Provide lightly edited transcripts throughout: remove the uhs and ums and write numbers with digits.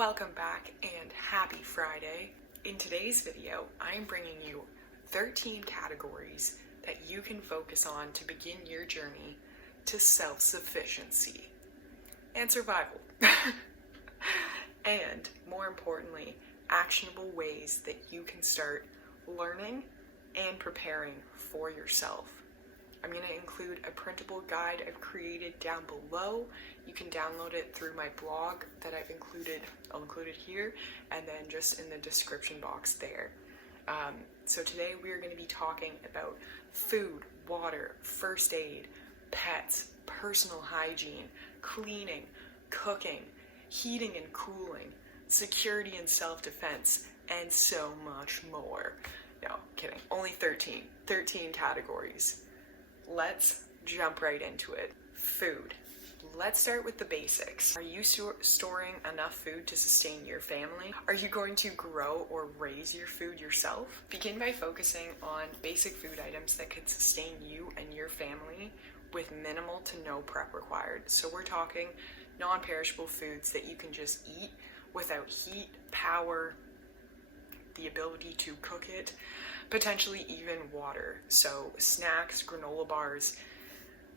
Welcome back and happy Friday. In today's video, I'm bringing you 13 categories that you can focus on to begin your journey to self-sufficiency and survival. And more importantly, actionable ways that you can start learning and preparing for yourself. I'm going to include a printable guide I've created down below. You can download it through my blog that I'll include it here, and then just in the description box there. So today we are going to be talking about food, water, first aid, pets, personal hygiene, cleaning, cooking, heating and cooling, security and self-defense, and so much more. No, kidding. Only 13 categories. Let's jump right into it. Food. Let's start with the basics. Are you storing enough food to sustain your family? Are you going to grow or raise your food yourself? Begin by focusing on basic food items that could sustain you and your family with minimal to no prep required. So we're talking non-perishable foods that you can just eat without heat, power, the ability to cook it, potentially even water. So snacks, granola bars,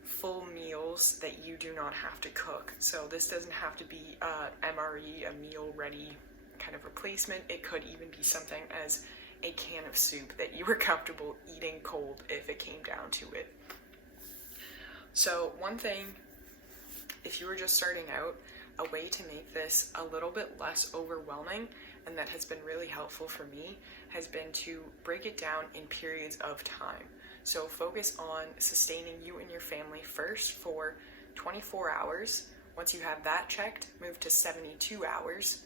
full meals that you do not have to cook. So this doesn't have to be MRE, a meal ready kind of replacement. It could even be something as a can of soup that you were comfortable eating cold if it came down to it. So one thing, if you were just starting out, a way to make this a little bit less overwhelming, and that has been really helpful for me, has been to break it down in periods of time. So focus on sustaining you and your family first for 24 hours. Once you have that checked, move to 72 hours.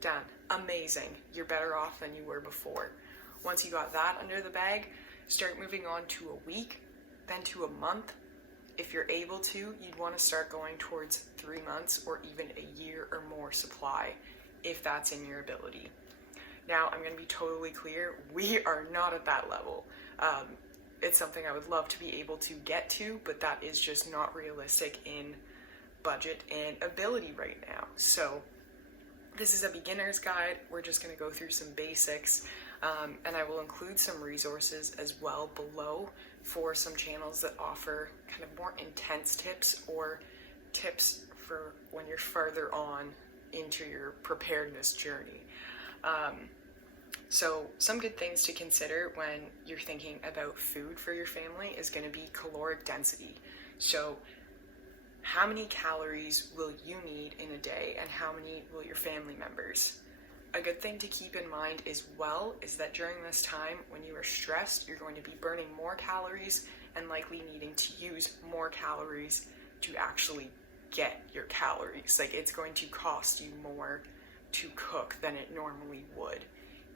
Done. Amazing. You're better off than you were before. Once you got that under the bag, start moving on to a week, then to a month. If you're able to, you'd want to start going towards 3 months or even a year or more supply, if that's in your ability. Now, I'm going to be totally clear, we are not at that level. It's something I would love to be able to get to, but that is just not realistic in budget and ability right now. So this is a beginner's guide. We're just going to go through some basics, and I will include some resources as well below for some channels that offer kind of more intense tips or tips for when you're further on into your preparedness journey. So some good things to consider when you're thinking about food for your family is going to be caloric density. So how many calories will you need in a day, and how many will your family members? A good thing to keep in mind as well is that during this time, when you are stressed, you're going to be burning more calories and likely needing to use more calories to actually get your calories. Like, it's going to cost you more to cook than it normally would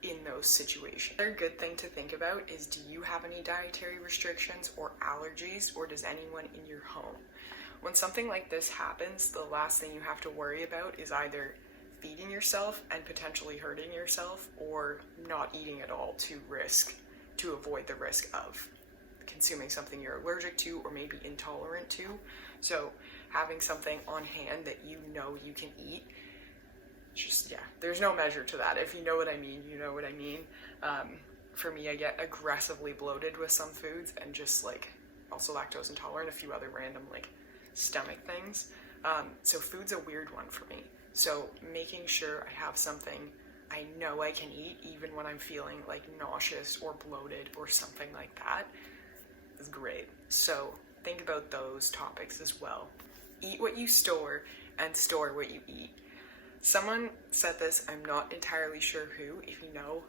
in those situations. Another good thing to think about is, do you have any dietary restrictions or allergies, or does anyone in your home? When something like this happens, the last thing you have to worry about is either feeding yourself and potentially hurting yourself, or not eating at all to avoid the risk of consuming something you're allergic to or maybe intolerant to. So having something on hand that you know you can eat, there's no measure to that. If you know what I mean, you know what I mean. For me, I get aggressively bloated with some foods, and just also lactose intolerant, a few other random stomach things. So food's a weird one for me. So making sure I have something I know I can eat even when I'm feeling nauseous or bloated or something like that is great. So think about those topics as well. Eat what you store and store what you eat. Someone said this, I'm not entirely sure who. If you know,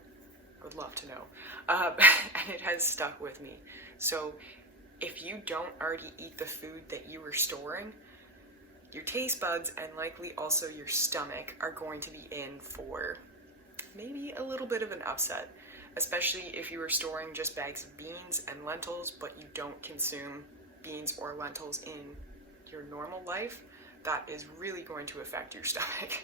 I would love to know. And it has stuck with me. So if you don't already eat the food that you were storing, your taste buds and likely also your stomach are going to be in for maybe a little bit of an upset, especially if you were storing just bags of beans and lentils, but you don't consume beans or lentils in your normal life. That is really going to affect your stomach.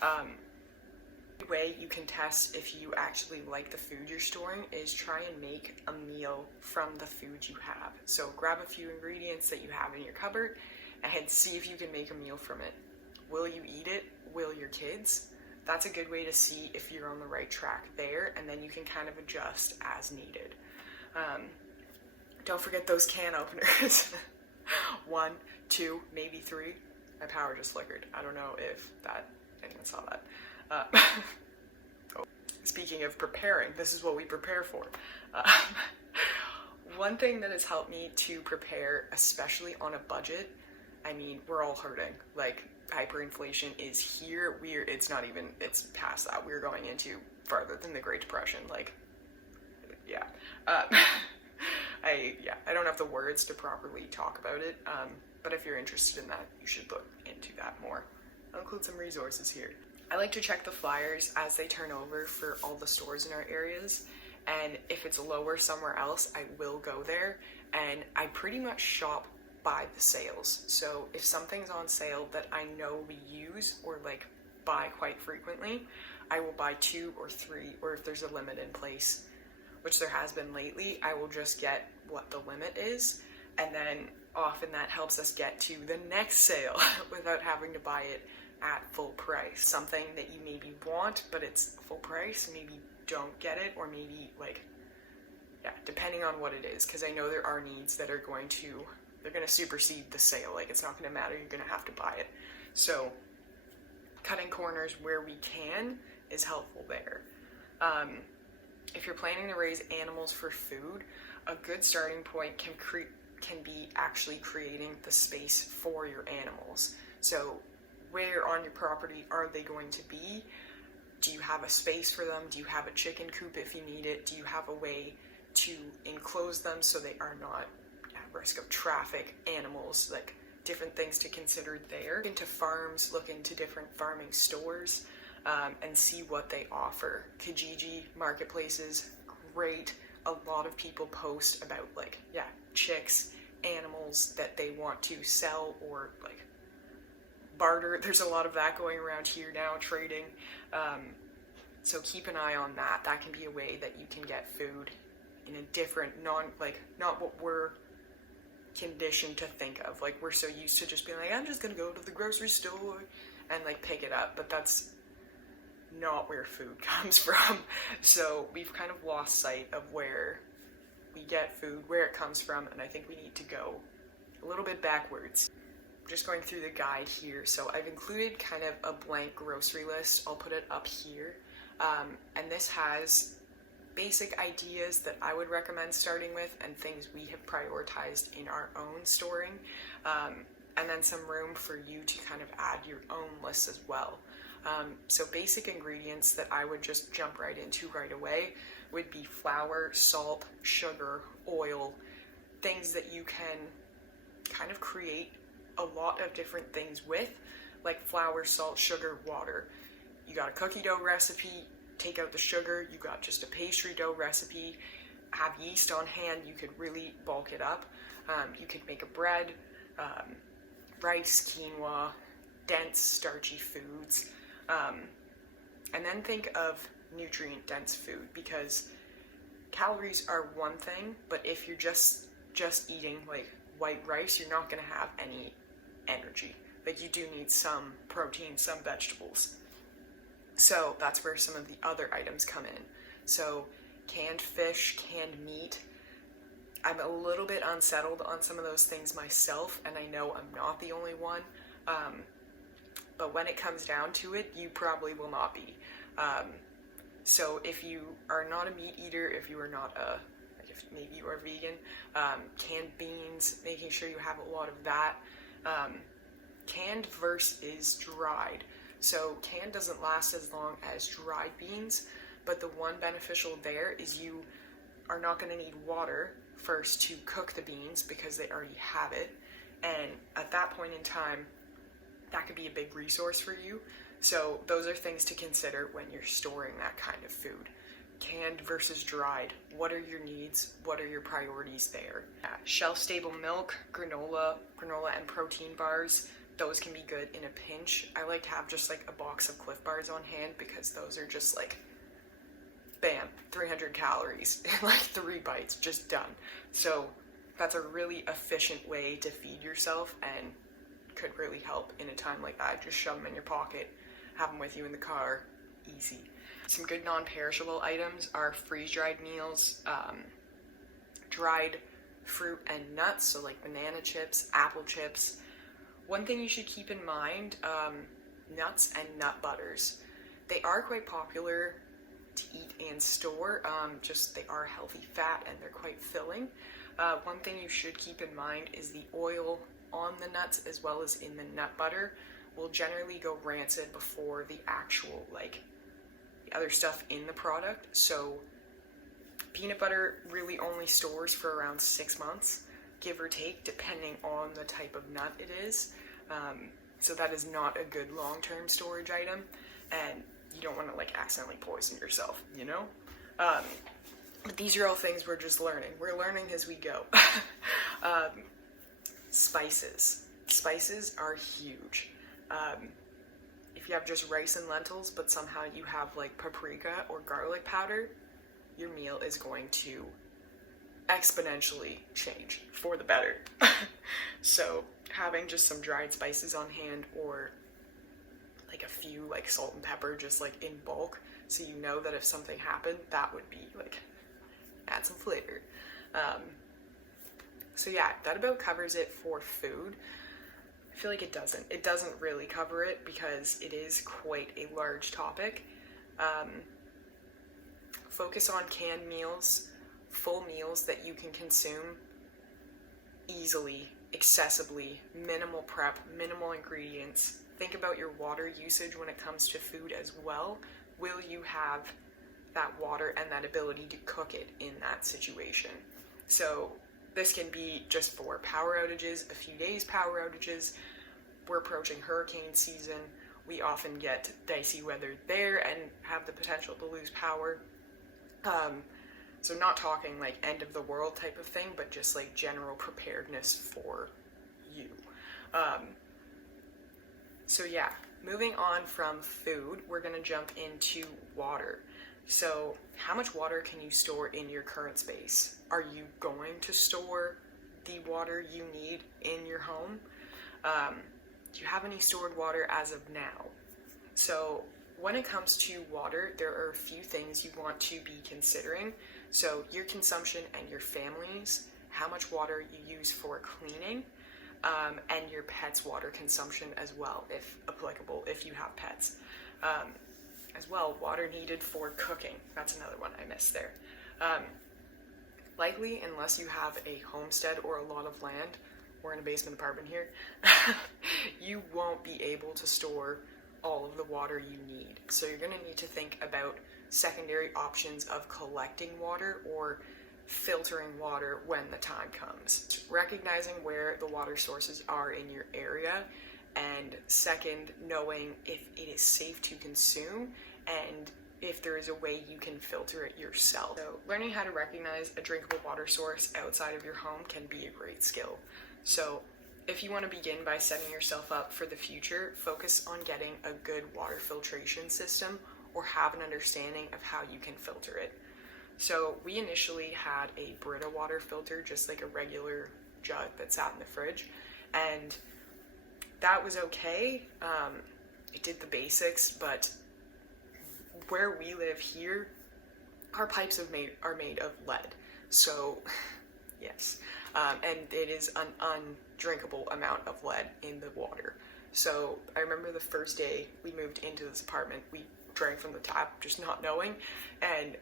The way you can test if you actually like the food you're storing is try and make a meal from the food you have. So grab a few ingredients that you have in your cupboard and see if you can make a meal from it. Will you eat it? Will your kids? that's a good way to see if you're on the right track there, and then you can kind of adjust as needed. Don't forget those can openers. 1, 2, maybe 3. My power just flickered. I don't know if anyone saw that. Oh. Speaking of preparing, this is what we prepare for. One thing that has helped me to prepare, especially on a budget, I mean, we're all hurting. Like, hyperinflation is here. It's past that. We're going into farther than the Great Depression. Like, yeah. I don't have the words to properly talk about it, but if you're interested in that, you should look into that more. I'll include some resources here. I like to check the flyers as they turn over for all the stores in our areas, and if it's lower somewhere else, I will go there, and I pretty much shop by the sales. So if something's on sale that I know we use or like buy quite frequently, I will buy 2 or 3, or if there's a limit in place, which there has been lately, I will just get what the limit is, and then often that helps us get to the next sale without having to buy it at full price. Something that you maybe want, but it's full price, maybe don't get it, or maybe depending on what it is, because I know there are needs that are going to supersede the sale. Like, it's not going to matter, you're going to have to buy it. So cutting corners where we can is helpful there. If you're planning to raise animals for food, a good starting point can be actually creating the space for your animals. So where on your property are they going to be? Do you have a space for them? Do you have a chicken coop if you need it? Do you have a way to enclose them so they are not at risk of traffic, animals, like different things to consider there? Look into farms, look into different farming stores, and see what they offer. Kijiji marketplaces, great. A lot of people post about chicks, animals that they want to sell or like barter. There's a lot of that going around here now, trading. So keep an eye on that. That can be a way that you can get food in a different, not what we're conditioned to think of. Like, we're so used to just being like, I'm just gonna go to the grocery store and like pick it up, but that's not where food comes from. So we've kind of lost sight of where we get food, where it comes from, and I think we need to go a little bit backwards. Just going through the guide here. So I've included kind of a blank grocery list. I'll put it up here. And this has basic ideas that I would recommend starting with and things we have prioritized in our own storing. And then some room for you to kind of add your own lists as well. So basic ingredients that I would just jump right into right away would be flour, salt, sugar, oil, things that you can kind of create a lot of different things with, like flour, salt, sugar, water. You got a cookie dough recipe, take out the sugar, you got just a pastry dough recipe, have yeast on hand, you could really bulk it up. You could make a bread, rice, quinoa, dense, starchy foods. And then think of nutrient-dense food, because calories are one thing, but if you're just eating like white rice, you're not going to have any energy. Like, you do need some protein, some vegetables. So that's where some of the other items come in. So canned fish, canned meat. I'm a little bit unsettled on some of those things myself, and I know I'm not the only one. But when it comes down to it, you probably will not be. So if you are not a meat eater, if you are not if maybe you are vegan, canned beans, making sure you have a lot of that. Canned versus dried. So canned doesn't last as long as dried beans, but the one beneficial there is you are not going to need water first to cook the beans because they already have it. And at that point in time, that could be a big resource for you. So those are things to consider when you're storing that kind of food. Canned versus dried. What are your needs? What are your priorities there? Shelf-stable milk, granola and protein bars. Those can be good in a pinch. I like to have just like a box of Cliff Bars on hand because those are just like, bam, 300 calories in like 3 bites, just done. So that's a really efficient way to feed yourself and could really help in a time like that. Just shove them in your pocket, have them with you in the car, easy. Some good non-perishable items are freeze-dried meals, dried fruit and nuts, so like banana chips, apple chips. One thing you should keep in mind, nuts and nut butters. They are quite popular to eat and store, just they are healthy fat and they're quite filling. One thing you should keep in mind is the oil on the nuts as well as in the nut butter will generally go rancid before the actual, like, the other stuff in the product. So peanut butter really only stores for around 6 months, give or take, depending on the type of nut it is. So that is not a good long-term storage item, and you don't want to like accidentally poison yourself, you know? But these are all things we're just learning. We're learning as we go. Spices. Spices are huge. If you have just rice and lentils, but somehow you have like paprika or garlic powder, your meal is going to exponentially change for the better. So having just some dried spices on hand, or like a few like salt and pepper just like in bulk, so you know that if something happened, that would be like, add some flavor. So yeah, that about covers it for food. I feel like it doesn't really cover it because it is quite a large topic. Focus on canned meals, full meals that you can consume easily, accessibly, minimal prep, minimal ingredients. Think about your water usage when it comes to food as well. Will you have that water and that ability to cook it in that situation? So this can be just for power outages, a few days power outages. We're approaching hurricane season. We often get dicey weather there and have the potential to lose power. So not talking like end of the world type of thing, but just like general preparedness for you. So yeah, moving on from food, we're gonna jump into water. So how much water can you store in your current space? Are you going to store the water you need in your home? Do you have any stored water as of now? So when it comes to water, there are a few things you want to be considering. So your consumption and your family's, how much water you use for cleaning, and your pet's water consumption as well, if applicable, if you have pets. As well, water needed for cooking. That's another one I missed there. Likely, unless you have a homestead or a lot of land, we're in a basement apartment here, you won't be able to store all of the water you need. So you're going to need to think about secondary options of collecting water or filtering water when the time comes. Recognizing where the water sources are in your area, and second, knowing if it is safe to consume and if there is a way you can filter it yourself. So learning how to recognize a drinkable water source outside of your home can be a great skill. So if you want to begin by setting yourself up for the future, focus on getting a good water filtration system or have an understanding of how you can filter it. So we initially had a Brita water filter, just like a regular jug that sat in the fridge, and that was okay. It did the basics, but where we live here, our pipes are made of lead. So yes, and it is an undrinkable amount of lead in the water. So I remember the first day we moved into this apartment, we drank from the tap, just not knowing, and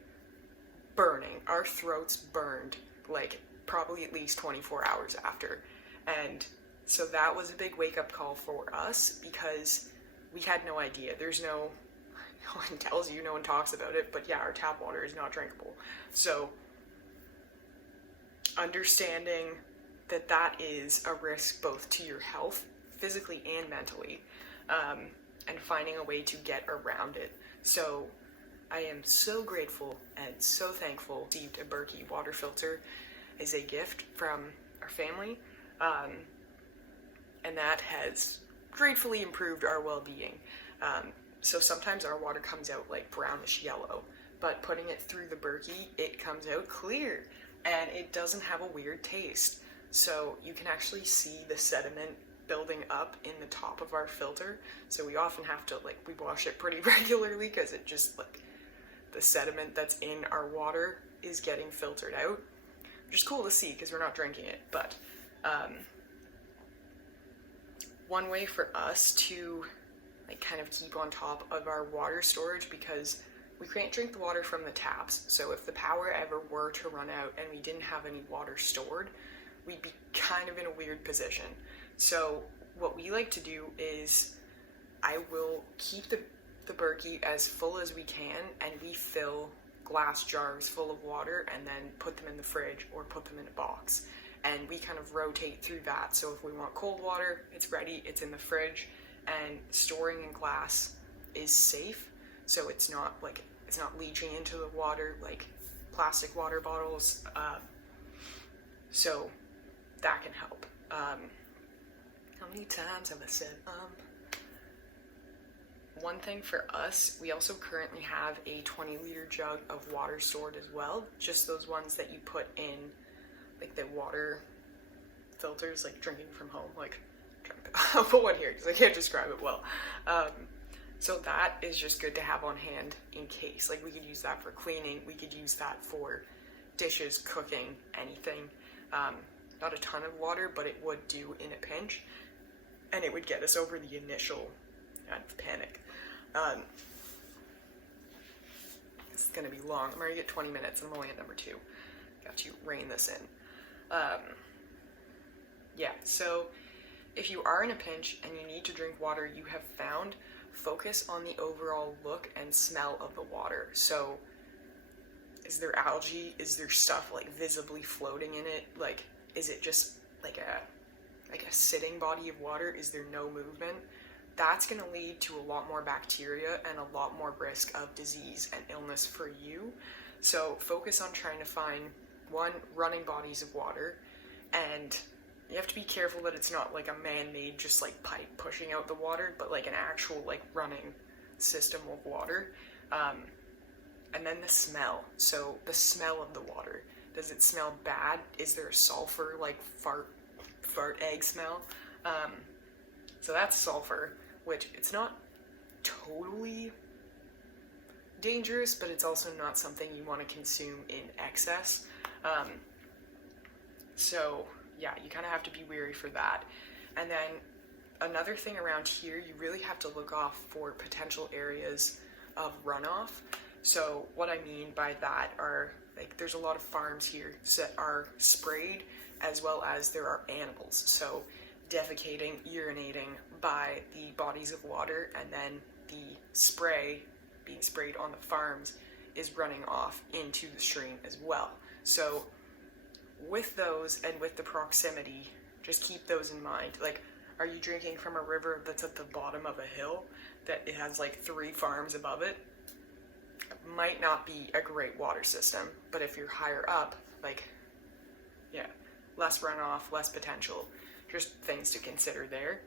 burning. Our throats burned like probably at least 24 hours after. And so that was a big wake-up call for us because we had no idea. No one tells you, no one talks about it, but yeah, our tap water is not drinkable. So understanding that that is a risk both to your health, physically and mentally, and finding a way to get around it. So I am so grateful and so thankful to received a Berkey water filter as a gift from our family, and that has gratefully improved our well-being. So sometimes our water comes out like brownish yellow, but putting it through the Berkey, it comes out clear, and it doesn't have a weird taste. So you can actually see the sediment building up in the top of our filter. So we often have to, like, we wash it pretty regularly because it just, like, the sediment that's in our water is getting filtered out, which is cool to see because we're not drinking it. But one way for us to, like, kind of keep on top of our water storage, because we can't drink the water from the taps. So if the power ever were to run out and we didn't have any water stored, we'd be kind of in a weird position. So what we like to do is I will keep the Berkey as full as we can, and we fill glass jars full of water and then put them in the fridge or put them in a box. And we kind of rotate through that. So if we want cold water, it's ready, it's in the fridge, and storing in glass is safe. So it's not leaching into the water like plastic water bottles. So that can help. How many times have I said One thing for us, we also currently have a 20-liter jug of water stored as well. Just those ones that you put in, like, the water filters, like drinking from home. Like, I'll put one here because I can't describe it well. So that is just good to have on hand in case. Like, we could use that for cleaning. We could use that for dishes, cooking, anything. Not a ton of water, but it would do in a pinch. And it would get us over the initial kind of panic. This is going to be long. I'm already at 20 minutes and I'm only at number 2. Got to rein this in. Yeah, so if you are in a pinch and you need to drink water you have found, focus on the overall look and smell of the water. So is there algae? Is there stuff, like, visibly floating in it? Like, is it just like a sitting body of water? Is there no movement? That's going to lead to a lot more bacteria and a lot more risk of disease and illness for you. So focus on trying to find, one, running bodies of water, and you have to be careful that it's not like a man-made just like pipe pushing out the water, but like an actual like running system of water. And then the smell. So the smell of the water. Does it smell bad? Is there a sulfur, like fart egg smell? So that's sulfur, which it's not totally dangerous, but it's also not something you want to consume in excess. So yeah, you kind of have to be wary for that. And then another thing around here, you really have to look off for potential areas of runoff. So what I mean by that are, like, there's a lot of farms here that are sprayed, as well as there are animals. So defecating, urinating by the bodies of water, and then the spray being sprayed on the farms is running off into the stream as well. So with those and with the proximity, just keep those in mind. Like, are you drinking from a river that's at the bottom of a hill that it has like 3 farms above it? It might not be a great water system, but if you're higher up, like, yeah, less runoff, less potential, just things to consider there.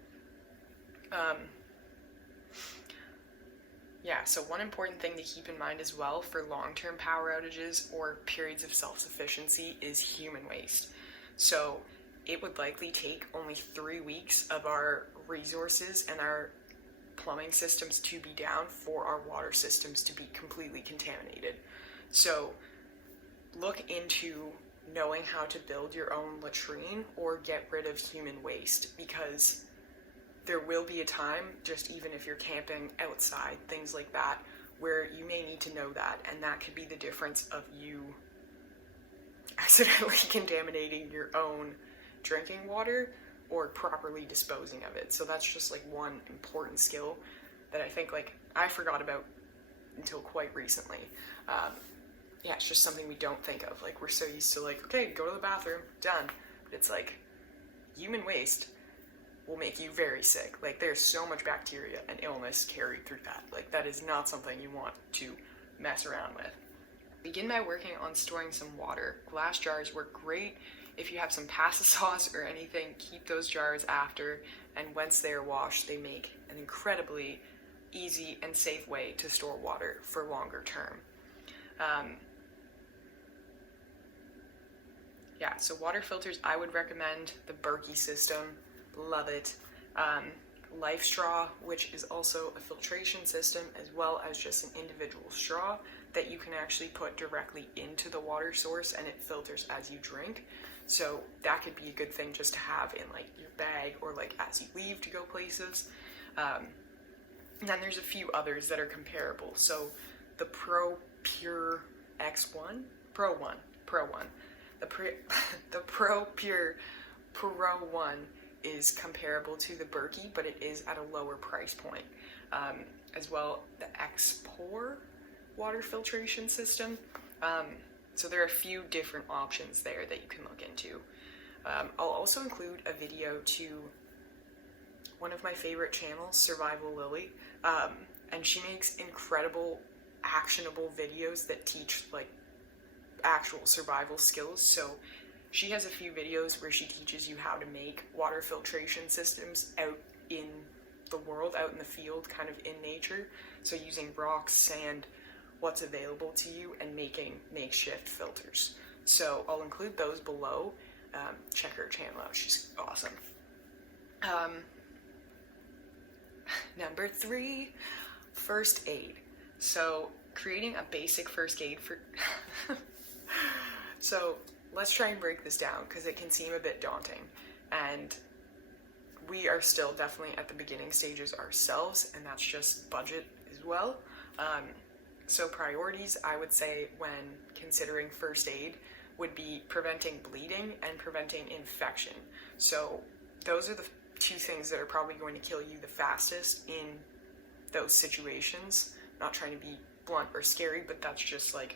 Yeah, so one important thing to keep in mind as well for long-term power outages or periods of self-sufficiency is human waste. So it would likely take only 3 weeks of our resources and our plumbing systems to be down for our water systems to be completely contaminated. So look into knowing how to build your own latrine or get rid of human waste, because there will be a time, just even if you're camping outside, things like that, where you may need to know that, and that could be the difference of you accidentally contaminating your own drinking water or properly disposing of it. So that's just like one important skill that I think, like, I forgot about until quite recently. Yeah, it's just something we don't think of. Like, we're so used to, like, okay, go to the bathroom, done. But it's like, human waste will make you very sick. Like, there's so much bacteria and illness carried through that. Like, that is not something you want to mess around with. Begin by working on storing some water. Glass jars work great. If you have some pasta sauce or anything, keep those jars after, and once they are washed, they make an incredibly easy and safe way to store water for longer term. Yeah, so water filters, I would recommend the Berkey system. Love it. Life straw, which is also a filtration system, as well as just an individual straw that you can actually put directly into the water source and it filters as you drink. So that could be a good thing just to have in like your bag or like as you leave to go places. And then there's a few others that are comparable. So the Pro Pure X1, Pro 1, the Pro Pure Pro 1 is comparable to the Berkey, but it is at a lower price point. As well, the X-Pour water filtration system. So there are a few different options there that you can look into. I'll also include a video to one of my favorite channels, Survival Lily, and she makes incredible actionable videos that teach like actual survival skills. So she has a few videos where she teaches you how to make water filtration systems out in the world, out in the field, kind of in nature. So using rocks, sand, what's available to you, and making makeshift filters. So I'll include those below. Check her channel out, she's awesome. Number 3, first aid. So creating a basic first aid for... So let's try and break this down because it can seem a bit daunting. And we are still definitely at the beginning stages ourselves, and that's just budget as well. So priorities, I would say, when considering first aid, would be preventing bleeding and preventing infection. So those are the 2 things that are probably going to kill you the fastest in those situations. Not trying to be blunt or scary, but that's just like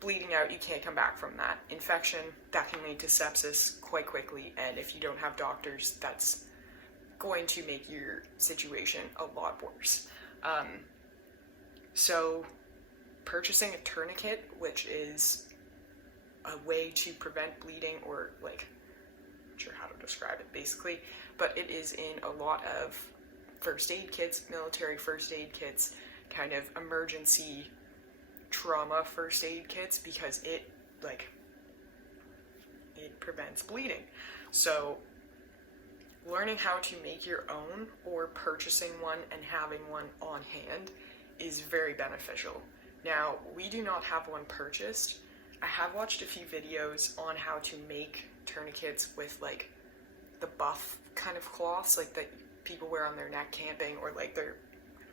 bleeding out, you can't come back from that. Infection, that can lead to sepsis quite quickly, and if you don't have doctors, that's going to make your situation a lot worse. So purchasing a tourniquet, which is a way to prevent bleeding, or like, I'm not sure how to describe it basically, but it is in a lot of first aid kits, military first aid kits, kind of emergency trauma first aid kits, because it prevents bleeding. So learning how to make your own or purchasing one and having one on hand is very beneficial. Now, we do not have one purchased. I have watched a few videos on how to make tourniquets with like the buff kind of cloths like that people wear on their neck camping, or like their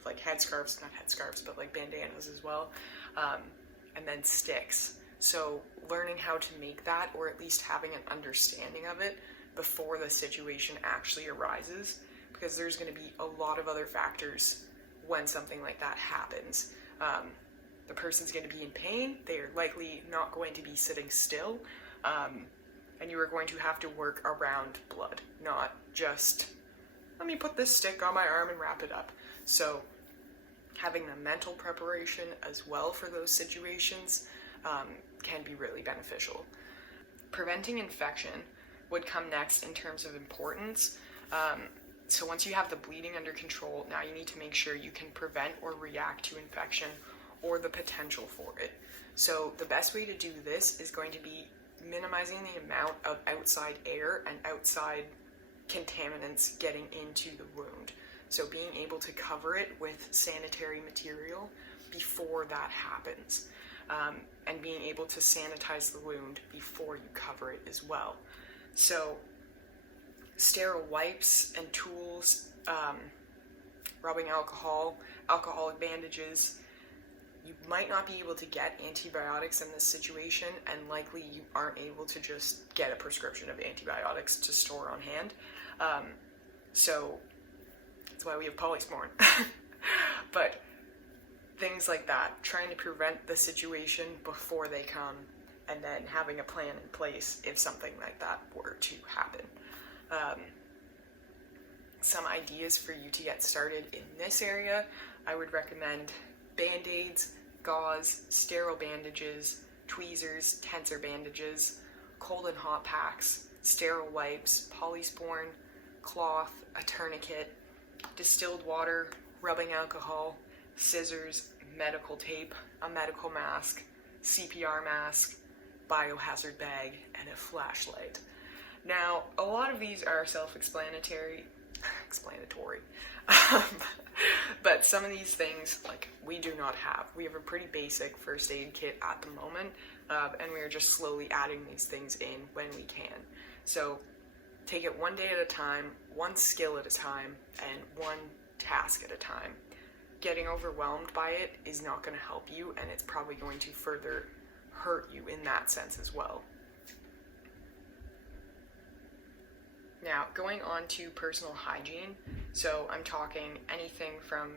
like headscarves, not headscarves, but like bandanas as well, and then sticks. So learning how to make that, or at least having an understanding of it before the situation actually arises, because there's going to be a lot of other factors when something like that happens. The person's going to be in pain, they're likely not going to be sitting still, and you are going to have to work around blood, not just, let me put this stick on my arm and wrap it up. So having the mental preparation as well for those situations can be really beneficial. Preventing infection would come next in terms of importance. So once you have the bleeding under control, now you need to make sure you can prevent or react to infection or the potential for it. So the best way to do this is going to be minimizing the amount of outside air and outside contaminants getting into the wound. So being able to cover it with sanitary material before that happens, and being able to sanitize the wound before you cover it as well. So sterile wipes and tools, rubbing alcohol, alcoholic bandages. You might not be able to get antibiotics in this situation, and likely you aren't able to just get a prescription of antibiotics to store on hand. So that's why we have Polysporin. But things like that, trying to prevent the situation before they come, and then having a plan in place if something like that were to happen. Some ideas for you to get started in this area, I would recommend Band-Aids, gauze, sterile bandages, tweezers, tensor bandages, cold and hot packs, sterile wipes, Polysporin, cloth, a tourniquet, distilled water, rubbing alcohol, scissors, medical tape, a medical mask, CPR mask, biohazard bag, and a flashlight. Now, a lot of these are self-explanatory. self-explanatory. But some of these things, like, we do not have. We have a pretty basic first aid kit at the moment, and we are just slowly adding these things in when we can. So take it one day at a time, one skill at a time, and one task at a time. Getting overwhelmed by it is not going to help you, and it's probably going to further hurt you in that sense as well. Now, going on to personal hygiene, so I'm talking anything from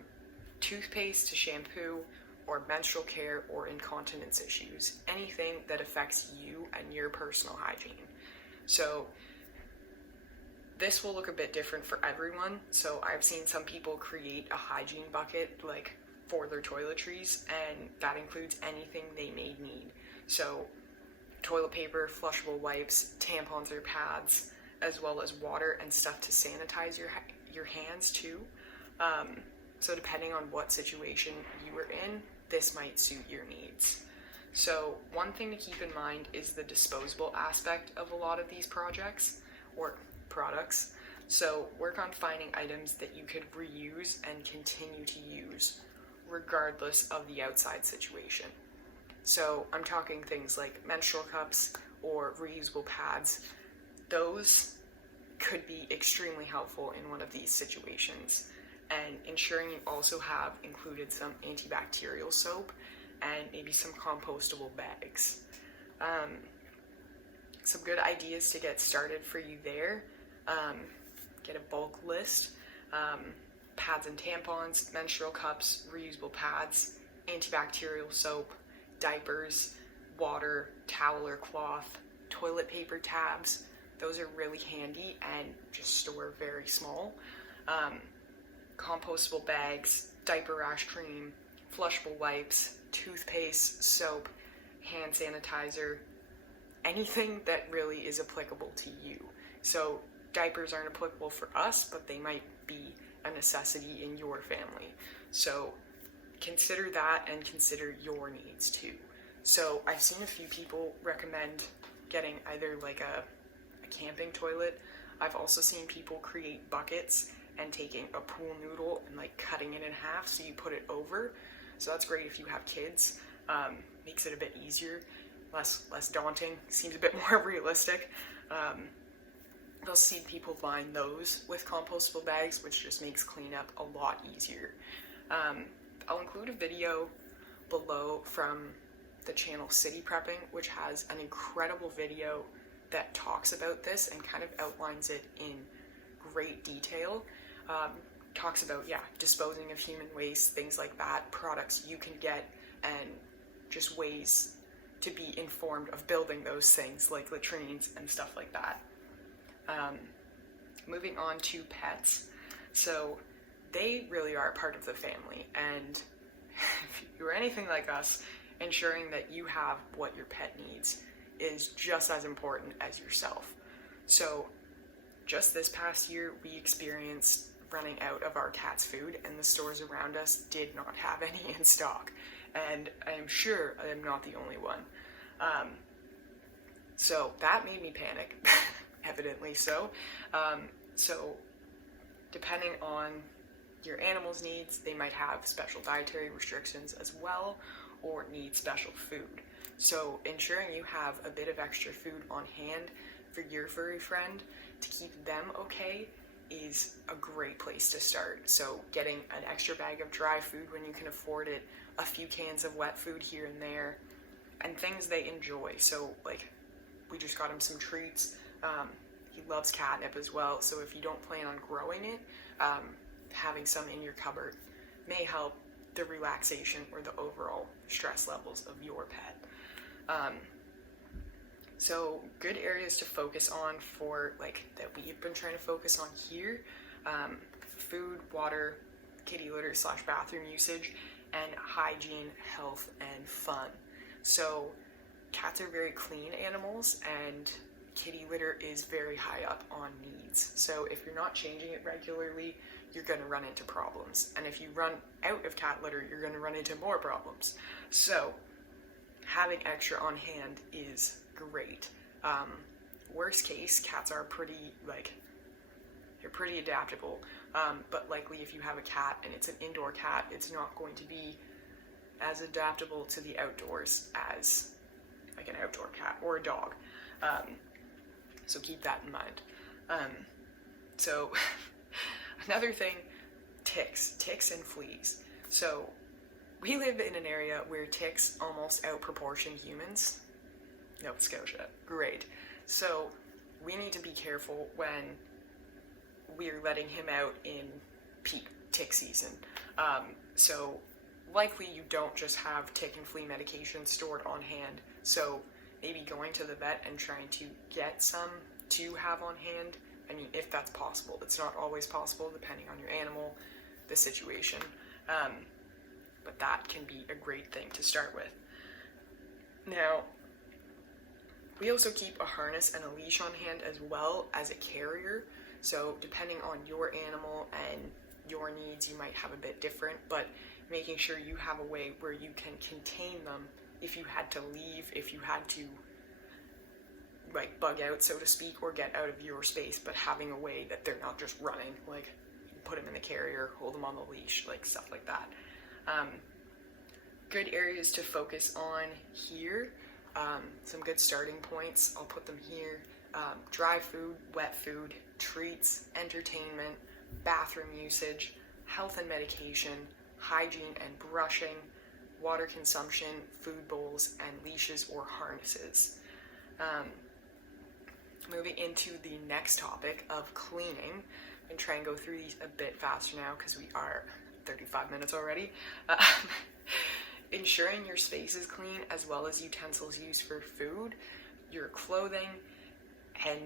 toothpaste to shampoo, or menstrual care, or incontinence issues. Anything that affects you and your personal hygiene. So this will look a bit different for everyone. So I've seen some people create a hygiene bucket, like, for their toiletries, and that includes anything they may need. So toilet paper, flushable wipes, tampons or pads, as well as water and stuff to sanitize your hands too. So depending on what situation you are in, this might suit your needs. So one thing to keep in mind is the disposable aspect of a lot of these projects or products. So work on finding items that you could reuse and continue to use regardless of the outside situation. So I'm talking things like menstrual cups or reusable pads. Those could be extremely helpful in one of these situations, and ensuring you also have included some antibacterial soap and maybe some compostable bags. Some good ideas to get started for you there. Get a bulk list. Pads and tampons, menstrual cups, reusable pads, antibacterial soap, diapers, water, towel or cloth, toilet paper tabs. Those are really handy and just store very small. Compostable bags, diaper rash cream, flushable wipes, toothpaste, soap, hand sanitizer, anything that really is applicable to you. So diapers aren't applicable for us, but they might be a necessity in your family. So consider that and consider your needs too. So I've seen a few people recommend getting either like a camping toilet. I've also seen people create buckets and taking a pool noodle and like cutting it in half so you put it over. So that's great if you have kids. Makes it a bit easier, less daunting, seems a bit more realistic. I've seen people line those with compostable bags, which just makes cleanup a lot easier. I'll include a video below from the channel City Prepping, which has an incredible video that talks about this and kind of outlines it in great detail. Talks about, disposing of human waste, things like that, products you can get, and just ways to be informed of building those things like latrines and stuff like that. Moving on to pets. So they really are a part of the family, and if you are anything like us, ensuring that you have what your pet needs is just as important as yourself. So just this past year, we experienced running out of our cat's food, and the stores around us did not have any in stock. And I am sure I am not the only one. So that made me panic, evidently so. So depending on your animal's needs, they might have special dietary restrictions as well, or need special food. So ensuring you have a bit of extra food on hand for your furry friend to keep them okay is a great place to start. So getting an extra bag of dry food when you can afford it, a few cans of wet food here and there, and things they enjoy. So like, we just got him some treats. He loves catnip as well, so if you don't plan on growing it, having some in your cupboard may help the relaxation or the overall stress levels of your pet. So good areas to focus on for, like, that we've been trying to focus on here: food, water, kitty litter / bathroom usage, and hygiene, health, and fun. So cats are very clean animals, and kitty litter is very high up on needs. So if you're not changing it regularly, you're going to run into problems. And if you run out of cat litter, you're going to run into more problems. So having extra on hand is great. Worst case, cats are pretty, like, They're pretty adaptable, but likely if you have a cat and it's an indoor cat, it's not going to be as adaptable to the outdoors as like an outdoor cat or a dog. So keep that in mind. So another thing, ticks and fleas. So we live in an area where ticks almost outproportion humans. Nova Scotia. Great. So we need to be careful when we're letting him out in peak tick season. So likely you don't just have tick and flea medication stored on hand. So maybe going to the vet and trying to get some to have on hand. I mean, if that's possible. It's not always possible depending on your animal, the situation. But that can be a great thing to start with. Now, we also keep a harness and a leash on hand as well as a carrier. So depending on your animal and your needs, you might have a bit different, but making sure you have a way where you can contain them if you had to leave, if you had to like bug out, so to speak, or get out of your space, but having a way that they're not just running, like put them in the carrier, hold them on the leash, like stuff like that. Good areas to focus on here. Some good starting points, I'll put them here. Dry food, wet food, treats, entertainment, bathroom usage, health and medication, hygiene and brushing, water consumption, food bowls, and leashes or harnesses. Moving into the next topic of cleaning, and try and go through these a bit faster now because we are 35 minutes already. Ensuring your space is clean as well as utensils used for food, your clothing, and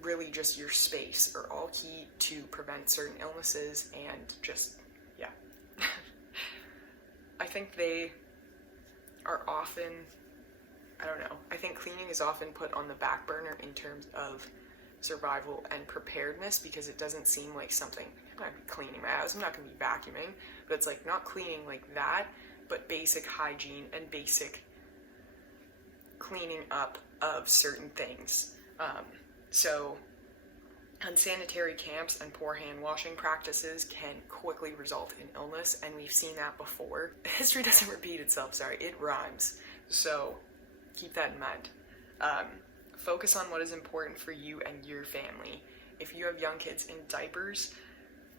really just your space are all key to prevent certain illnesses and just, yeah. I think they are often, I don't know, I think cleaning is often put on the back burner in terms of survival and preparedness because it doesn't seem like something, I'm not cleaning my house, I'm not going to be vacuuming, but it's like not cleaning like that, but basic hygiene and basic cleaning up of certain things. So unsanitary camps and poor hand washing practices can quickly result in illness, and we've seen that before. History doesn't repeat itself, it rhymes. So keep that in mind. Focus on what is important for you and your family. If you have young kids in diapers,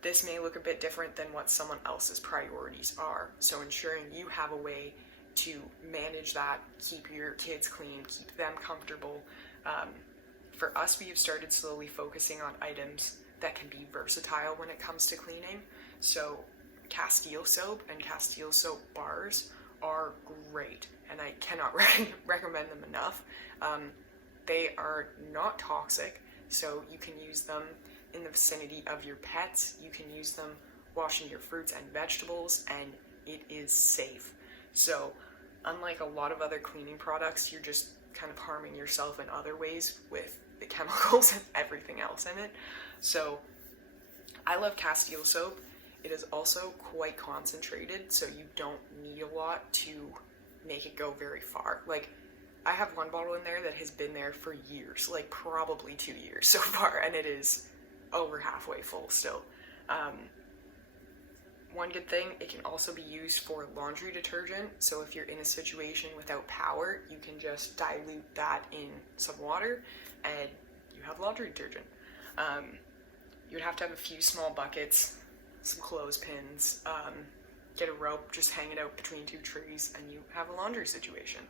this may look a bit different than what someone else's priorities are. So ensuring you have a way to manage that, keep your kids clean, keep them comfortable. For us, we have started slowly focusing on items that can be versatile when it comes to cleaning. So Castile soap and Castile soap bars are great, and I cannot recommend them enough. They are not toxic, so you can use them in the vicinity of your pets. You can use them washing your fruits and vegetables, and it is safe. So unlike a lot of other cleaning products, you're just kind of harming yourself in other ways with the chemicals and everything else in it. So I love Castile soap. It is also quite concentrated, so you don't need a lot to make it go very far. Like, I have one bottle in there that has been there for years, like probably 2 years so far, and it is over halfway full still. One good thing, it can also be used for laundry detergent, so if you're in a situation without power, you can just dilute that in some water, and you have laundry detergent. You would have to have a few small buckets, some clothespins, get a rope, just hang it out between two trees, and you have a laundry situation.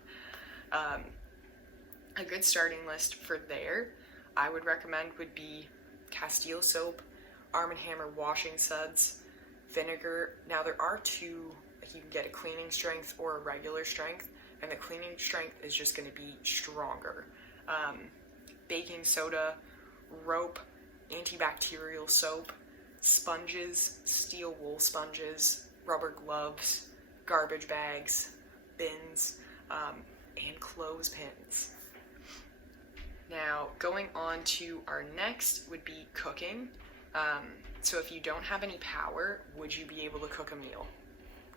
A good starting list for there, I would recommend, would be Castile soap, Arm & Hammer washing suds, vinegar. Now there are two, you can get a cleaning strength or a regular strength, and the cleaning strength is just going to be stronger. Baking soda, rope, antibacterial soap, sponges, steel wool sponges, rubber gloves, garbage bags, bins, and clothespins. Now, going on to our next would be cooking. So if you don't have any power, would you be able to cook a meal?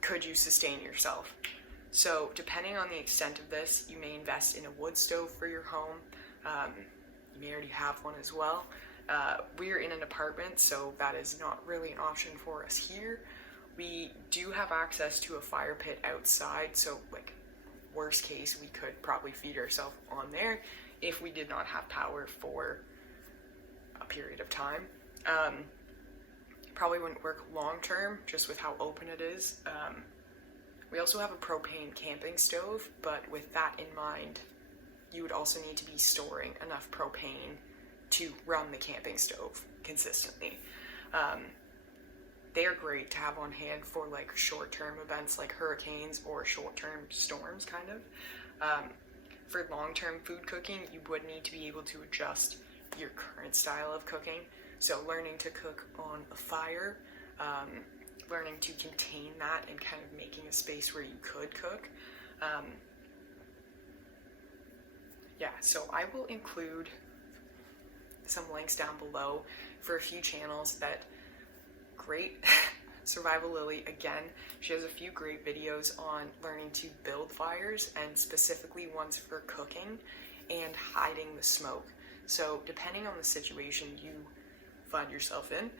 Could you sustain yourself? So depending on the extent of this, you may invest in a wood stove for your home. You may already have one as well. We're in an apartment, so that is not really an option for us here. We do have access to a fire pit outside, so like worst case we could probably feed ourselves on there if we did not have power for a period of time. Probably wouldn't work long term just with how open it is. We also have a propane camping stove, but with that in mind, you would also need to be storing enough propane to run the camping stove consistently. They are great to have on hand for like short-term events like hurricanes or short-term storms, kind of. For long-term food cooking, you would need to be able to adjust your current style of cooking. So learning to cook on a fire, learning to contain that and kind of making a space where you could cook. So I will include some links down below for a few channels that great. Survival Lily, again, she has a few great videos on learning to build fires, and specifically ones for cooking and hiding the smoke. So depending on the situation you find yourself in,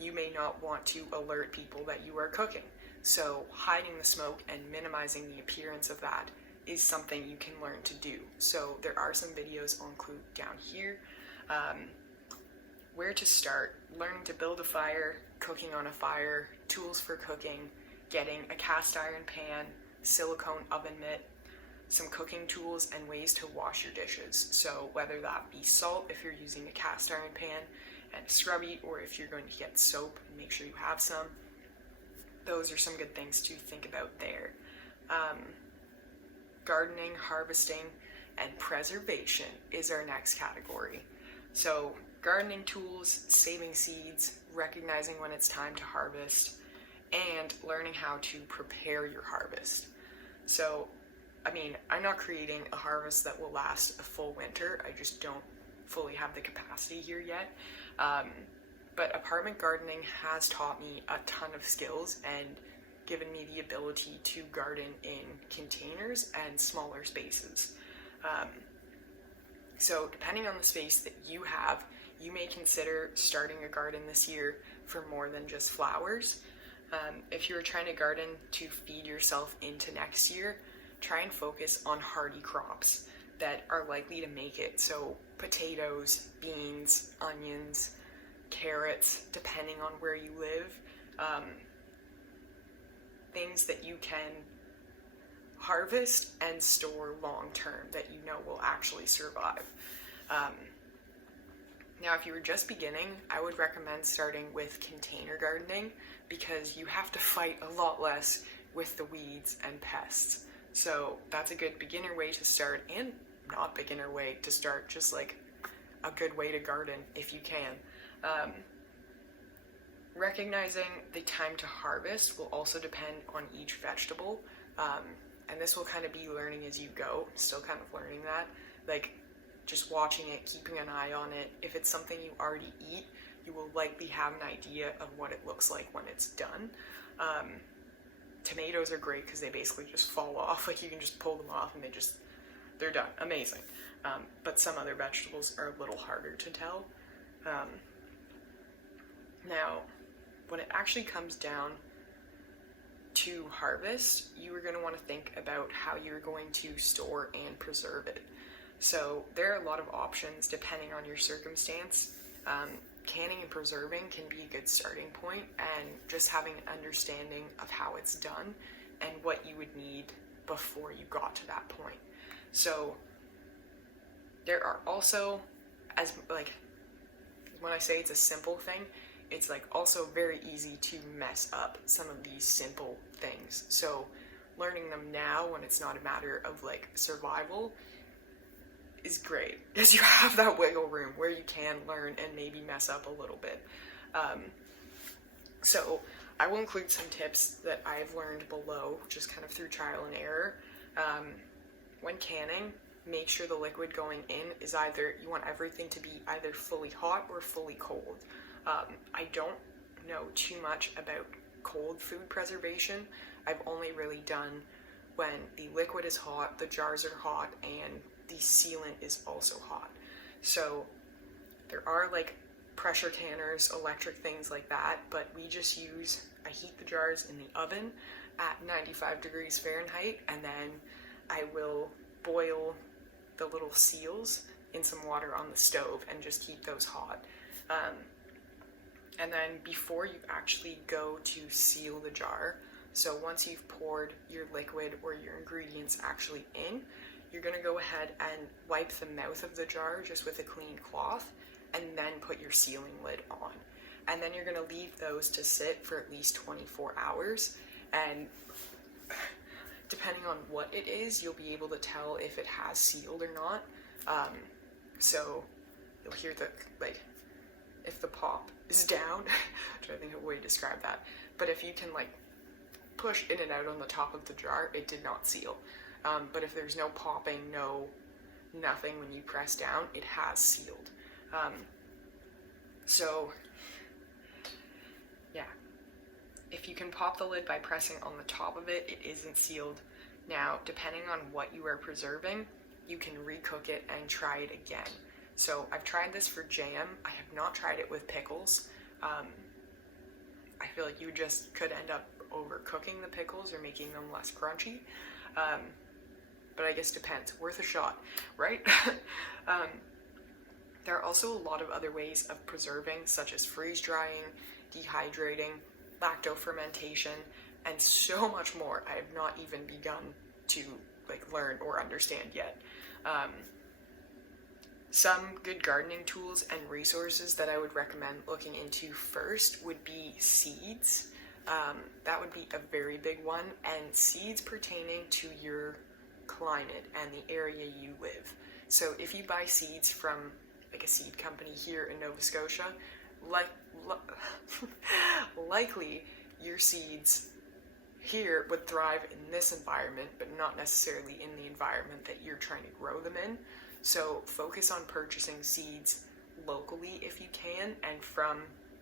you may not want to alert people that you are cooking. So hiding the smoke and minimizing the appearance of that is something you can learn to do. So there are some videos I'll include down here. Where to start, learning to build a fire, cooking on a fire, tools for cooking, getting a cast iron pan, silicone oven mitt, some cooking tools, and ways to wash your dishes. So whether that be salt if you're using a cast iron pan and a scrubby, or if you're going to get soap, make sure you have some. Those are some good things to think about there. Gardening, harvesting, and preservation is our next category. So gardening tools, saving seeds, recognizing when it's time to harvest, and learning how to prepare your harvest. So, I'm not creating a harvest that will last a full winter. I just don't fully have the capacity here yet. But apartment gardening has taught me a ton of skills and given me the ability to garden in containers and smaller spaces. So depending on the space that you have, you may consider starting a garden this year for more than just flowers. If you're trying to garden to feed yourself into next year, try and focus on hardy crops that are likely to make it. So potatoes, beans, onions, carrots, depending on where you live. Things that you can harvest and store long term that you know will actually survive. Now, if you were just beginning, I would recommend starting with container gardening because you have to fight a lot less with the weeds and pests. So that's a good beginner way to start, and not beginner way to start, just like a good way to garden if you can. Recognizing the time to harvest will also depend on each vegetable, and this will kind of be learning as you go. Still kind of learning that, like just watching it, keeping an eye on it. If it's something you already eat, you will likely have an idea of what it looks like when it's done. Tomatoes are great because they basically just fall off. Like you can just pull them off and they're done. Amazing. But some other vegetables are a little harder to tell. Now, when it actually comes down to harvest, you are going to want to think about how you're going to store and preserve it. So there are a lot of options depending on your circumstance. Canning and preserving can be a good starting point, and just having an understanding of how it's done and what you would need before you got to that point. So there are also, when I say it's a simple thing, it's also very easy to mess up some of these simple things. So learning them now when it's not a matter of survival is great because you have that wiggle room where you can learn and maybe mess up a little bit. So I will include some tips that I've learned below, just kind of through trial and error. When canning, make sure the liquid going in is you want everything to be either fully hot or fully cold. I don't know too much about cold food preservation. I've only really done when the liquid is hot, the jars are hot, and the sealant is also hot. So There are like pressure canners, electric things like that, but I heat the jars in the oven at 95 degrees Fahrenheit, and then I will boil the little seals in some water on the stove and just keep those hot. And then before you actually go to seal the jar, so once you've poured your liquid or your ingredients actually in, you're going to go ahead and wipe the mouth of the jar just with a clean cloth, and then put your sealing lid on. And then you're going to leave those to sit for at least 24 hours. And depending on what it is, you'll be able to tell if it has sealed or not. So you'll hear if the pop is down, which I think is a way to describe that. But if you can push in and out on the top of the jar, it did not seal. But if there's no popping, nothing when you press down, it has sealed. So yeah, if you can pop the lid by pressing on the top of it, it isn't sealed. Now, depending on what you are preserving, you can recook it and try it again. So I've tried this for jam. I have not tried it with pickles. I feel like you just could end up overcooking the pickles or making them less crunchy. But I guess depends. Worth a shot, right? There are also a lot of other ways of preserving, such as freeze drying, dehydrating, lacto-fermentation, and so much more I have not even begun to learn or understand yet. Some good gardening tools and resources that I would recommend looking into first would be seeds. That would be a very big one, and seeds pertaining to your climate and the area you live. So if you buy seeds from a seed company here in Nova Scotia, likely your seeds here would thrive in this environment, but not necessarily in the environment that you're trying to grow them in. So focus on purchasing seeds locally if you can, and from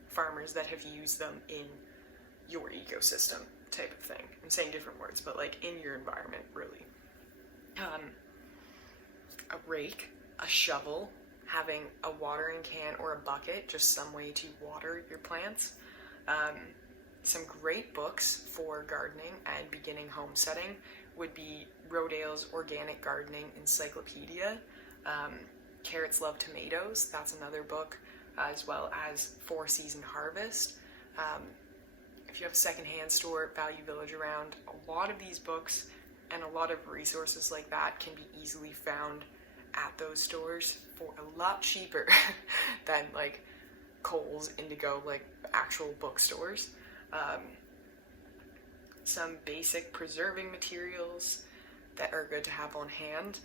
farmers that have used them in your ecosystem type of thing. I'm saying different words, but in your environment, really. A rake, a shovel, having a watering can or a bucket, just some way to water your plants. Some great books for gardening and beginning homesteading would be Rodale's Organic Gardening Encyclopedia, Carrots Love Tomatoes, that's another book, as well as 4 Season Harvest. If you have a secondhand store, Value Village around, a lot of these books and a lot of resources like that can be easily found at those stores for a lot cheaper than Kohl's, Indigo, actual bookstores. Some basic preserving materials that are good to have on hand.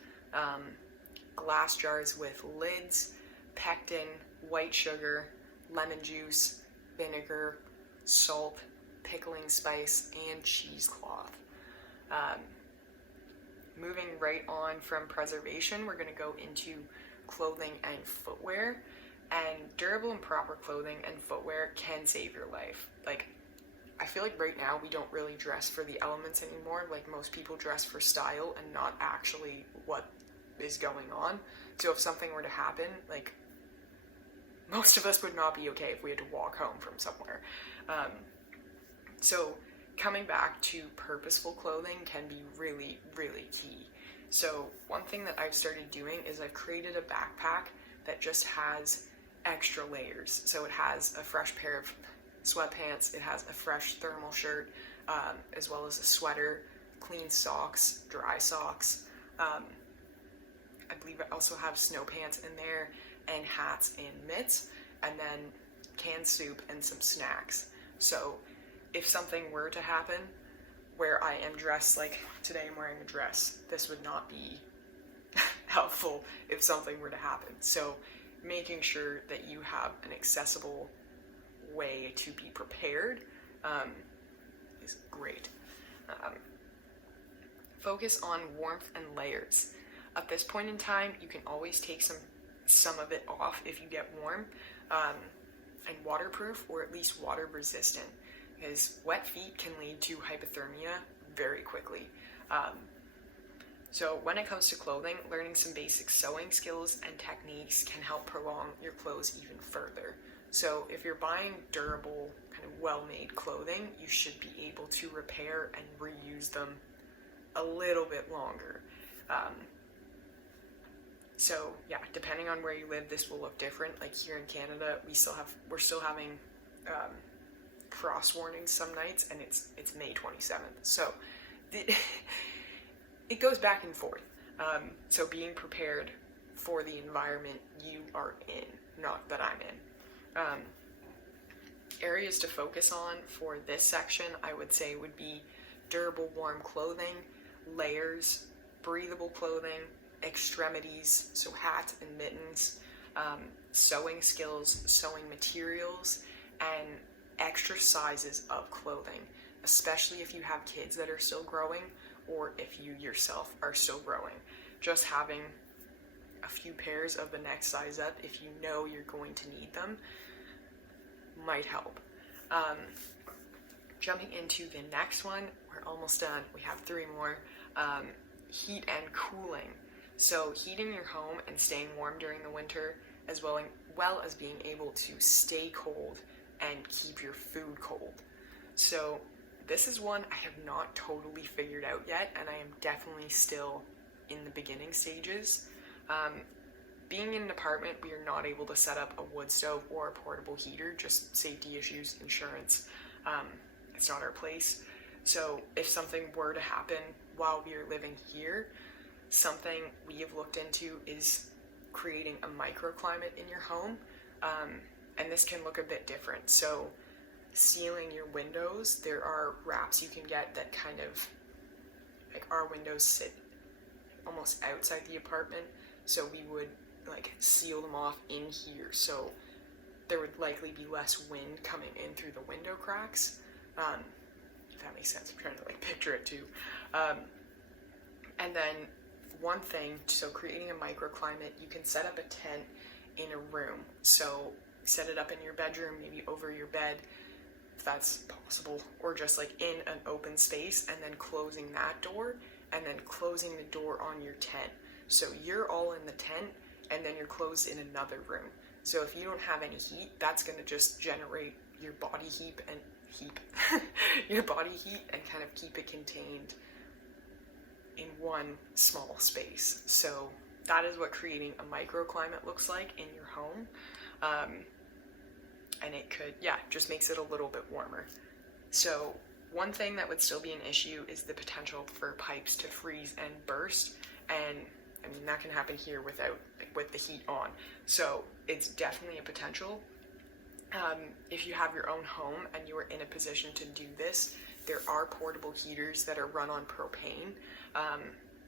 Glass jars with lids, pectin, white sugar, lemon juice, vinegar, salt, pickling spice, and cheesecloth. Moving right on from preservation, we're going to go into clothing and footwear. And durable and proper clothing and footwear can save your life. I feel like right now we don't really dress for the elements anymore. Most people dress for style and not actually what is going on. So if something were to happen, most of us would not be okay if we had to walk home from somewhere. So coming back to purposeful clothing can be really, really key. So one thing that I've started doing is I've created a backpack that just has extra layers. So it has a fresh pair of sweatpants, it has a fresh thermal shirt, as well as a sweater, clean socks, dry socks. I believe I also have snow pants in there, and hats and mitts, and then canned soup and some snacks. So if something were to happen where I am dressed today I'm wearing a dress, this would not be helpful if something were to happen. So making sure that you have an accessible way to be prepared is great. Focus on warmth and layers. At this point in time, you can always take some of it off if you get warm, and waterproof, or at least water resistant, because wet feet can lead to hypothermia very quickly. So when it comes to clothing, learning some basic sewing skills and techniques can help prolong your clothes even further. So if you're buying durable, kind of well-made clothing, you should be able to repair and reuse them a little bit longer. So yeah, depending on where you live, this will look different. Like here in Canada, we're still having frost warnings some nights, and it's May 27th. So it goes back and forth. So being prepared for the environment you are in, not that I'm in. Areas to focus on for this section, I would say, would be durable warm clothing, layers, breathable clothing, extremities, so hats and mittens, sewing skills, sewing materials, and extra sizes of clothing, especially if you have kids that are still growing or if you yourself are still growing. Just having a few pairs of the next size up, if you know you're going to need them, might help. Jumping into the next one, we're almost done. We have 3 more. Heat and cooling. So heating your home and staying warm during the winter, as well as being able to stay cold and keep your food cold. So this is one I have not totally figured out yet, and I am definitely still in the beginning stages. Being in an apartment, we are not able to set up a wood stove or a portable heater, just safety issues, insurance. It's not our place. So if something were to happen while we are living here, something we have looked into is creating a microclimate in your home. And this can look a bit different. So sealing your windows, there are wraps you can get that kind of, like our windows sit almost outside the apartment, so we would like seal them off in here, so there would likely be less wind coming in through the window cracks. If that makes sense, I'm trying to like picture it too. And then one thing, so creating a microclimate, you can set up a tent in a room. So set it up in your bedroom, maybe over your bed, if that's possible, or just like in an open space, and then closing that door, and then closing the door on your tent. So you're all in the tent, and then you're closed in another room. So if you don't have any heat, that's going to just generate your body heat and your body heat and kind of keep it contained in one small space. So that is what creating a microclimate looks like in your home. And it could, just makes it a little bit warmer. So one thing that would still be an issue is the potential for pipes to freeze and burst. And I mean, that can happen here with the heat on. So it's definitely a potential. If you have your own home and you are in a position to do this, there are portable heaters that are run on propane.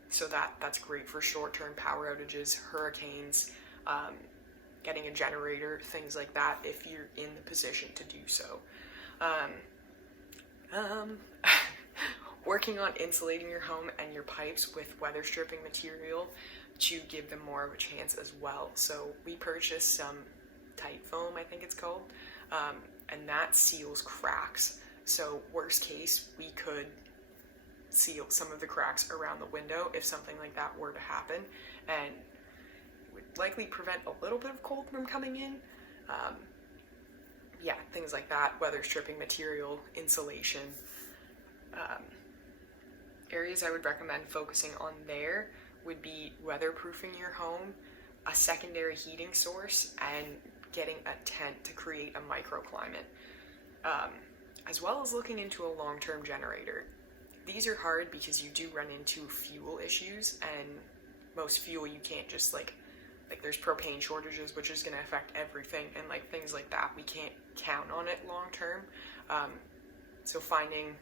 So that's great for short-term power outages, hurricanes, getting a generator, things like that, if you're in the position to do so. Working on insulating your home and your pipes with weather stripping material to give them more of a chance as well. So we purchased some tight foam, I think it's called, and that seals cracks. So worst case, we could seal some of the cracks around the window if something like that were to happen, and would likely prevent a little bit of cold from coming in. Things like that, weather stripping material, insulation. Areas I would recommend focusing on there would be weatherproofing your home, a secondary heating source, and getting a tent to create a microclimate, as well as looking into a long-term generator. These are hard because you do run into fuel issues, and most fuel you can't just like there's propane shortages, which is going to affect everything, and like things like that, we can't count on it long-term. So finding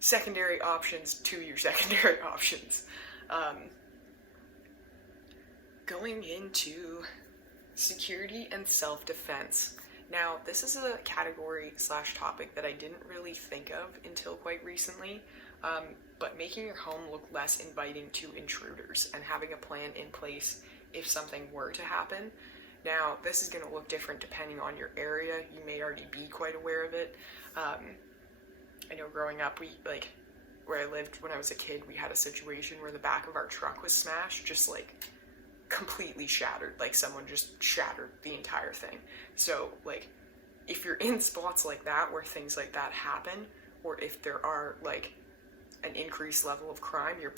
secondary options to your secondary options. Going into security and self-defense. Now, this is a category / topic that I didn't really think of until quite recently, but making your home look less inviting to intruders and having a plan in place if something were to happen. Now, this is going to look different depending on your area. You may already be quite aware of it. I know growing up, where I lived when I was a kid, we had a situation where the back of our truck was smashed, just like completely shattered. Like someone just shattered the entire thing. So like if you're in spots like that where things like that happen, or if there are like an increased level of crime, you're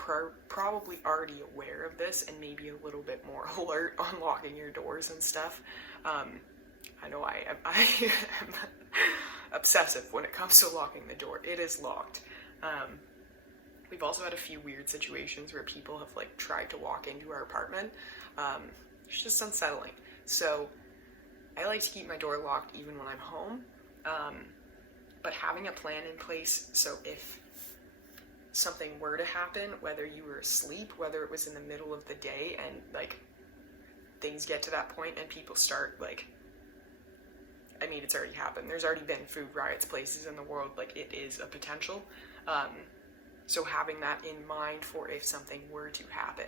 probably already aware of this and maybe a little bit more alert on locking your doors and stuff. I know I am obsessive when it comes to locking the door. It is locked. We've also had a few weird situations where people have like tried to walk into our apartment. It's just unsettling. So I like to keep my door locked even when I'm home. But having a plan in place, so if something were to happen, whether you were asleep, whether it was in the middle of the day, and like things get to that point and people start like, I mean, it's already happened. There's already been food riots places in the world. Like, it is a potential. So having that in mind for if something were to happen.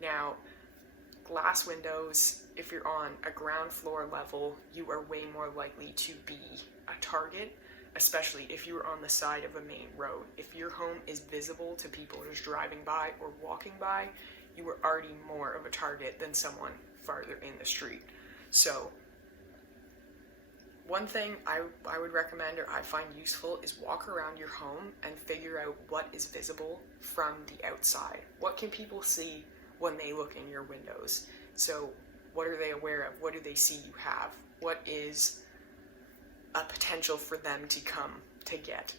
Now, glass windows, if you're on a ground floor level, you are way more likely to be a target, especially if you're on the side of a main road. If your home is visible to people just driving by or walking by, you are already more of a target than someone farther in the street. So one thing I would recommend, or I find useful, is walk around your home and figure out what is visible from the outside. What can people see when they look in your windows? So what are they aware of? What do they see you have? What is a potential for them to come to get?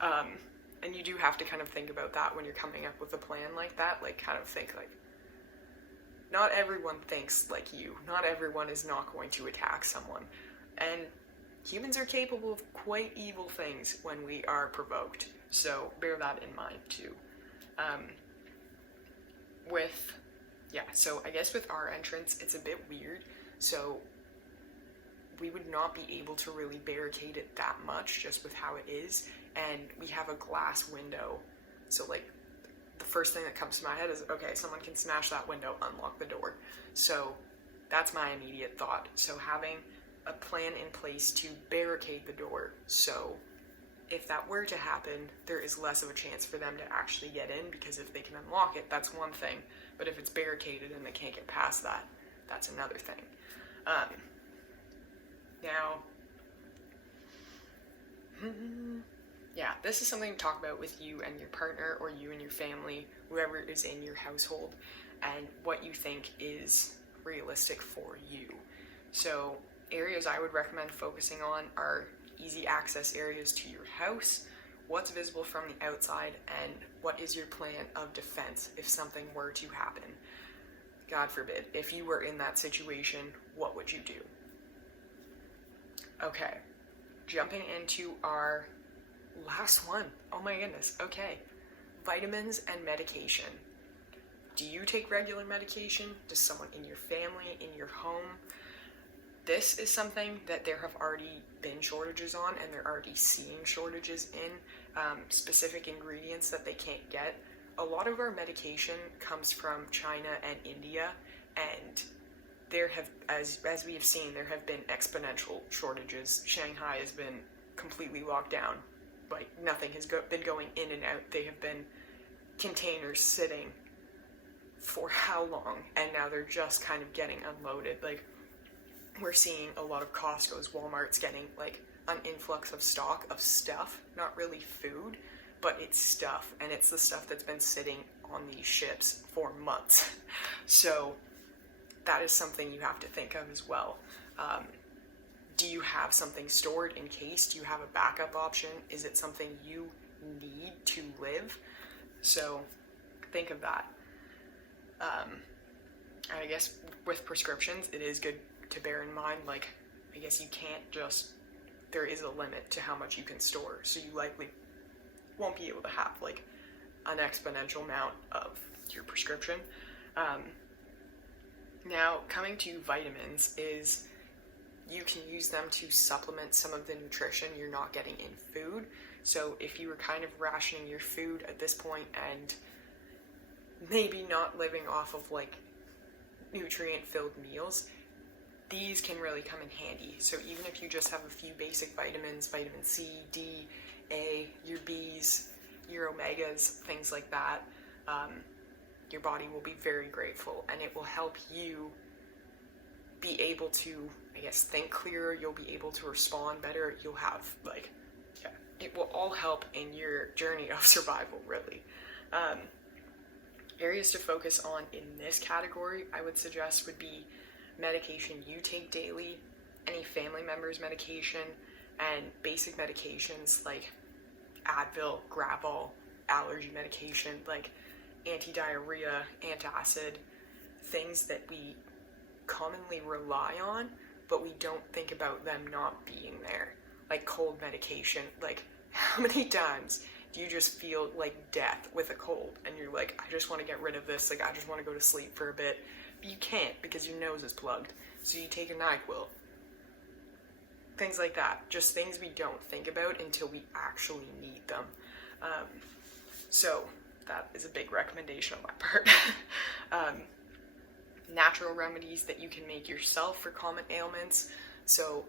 And you do have to kind of think about that when you're coming up with a plan like that. Like, kind of think like, not everyone thinks like you. Not everyone is not going to attack someone. And humans are capable of quite evil things when we are provoked. So bear that in mind too. So I guess with our entrance, it's a bit weird. So we would not be able to really barricade it that much just with how it is. And we have a glass window. So like the first thing that comes to my head is, okay, someone can smash that window, unlock the door. So that's my immediate thought. So having a plan in place to barricade the door, so if that were to happen, there is less of a chance for them to actually get in, because if they can unlock it, that's one thing, but if it's barricaded and they can't get past that, that's another thing. This is something to talk about with you and your partner, or you and your family, whoever is in your household, and what you think is realistic for you. So areas I would recommend focusing on are easy access areas to your house, what's visible from the outside, and what is your plan of defense if something were to happen. God forbid, if you were in that situation, what would you do? Okay, jumping into our last one. Oh my goodness, okay. Vitamins and medication. Do you take regular medication? Does someone in your family, in your home? This is something that there have already been shortages on, and they're already seeing shortages in specific ingredients that they can't get. A lot of our medication comes from China and India, and there have, as we have seen, there have been exponential shortages. Shanghai has been completely locked down. Like, nothing has been going in and out. They have been containers sitting for how long, and now they're just kind of getting unloaded. Like, we're seeing a lot of Costco's, Walmart's getting like an influx of stock of stuff, not really food, but it's stuff, and it's the stuff that's been sitting on these ships for months. So that is something you have to think of as well. Do you have something stored in case? Do you have a backup option? Is it something you need to live? So think of that. I guess with prescriptions, it is good to bear in mind, like, I guess you can't just, there is a limit to how much you can store, so you likely won't be able to have like an exponential amount of your prescription. Now, coming to vitamins, is you can use them to supplement some of the nutrition you're not getting in food. So if you were kind of rationing your food at this point and maybe not living off of like nutrient-filled meals, these can really come in handy. So even if you just have a few basic vitamins, vitamin C, D, A, your Bs, your omegas, things like that, your body will be very grateful, and it will help you be able to, I guess, think clearer. You'll be able to respond better. You'll have, like, yeah, it will all help in your journey of survival, really. Areas to focus on in this category, I would suggest, would be medication you take daily, any family member's medication, and basic medications like Advil, Gravol, allergy medication, like anti-diarrhea, antacid, things that we commonly rely on, but we don't think about them not being there. Like cold medication, like how many times do you just feel like death with a cold and you're like, I just want to get rid of this, like I just want to go to sleep for a bit, but you can't because your nose is plugged, so you take a NyQuil. Things like that, just things we don't think about until we actually need them. So that is a big recommendation on my part. Natural remedies that you can make yourself for common ailments. So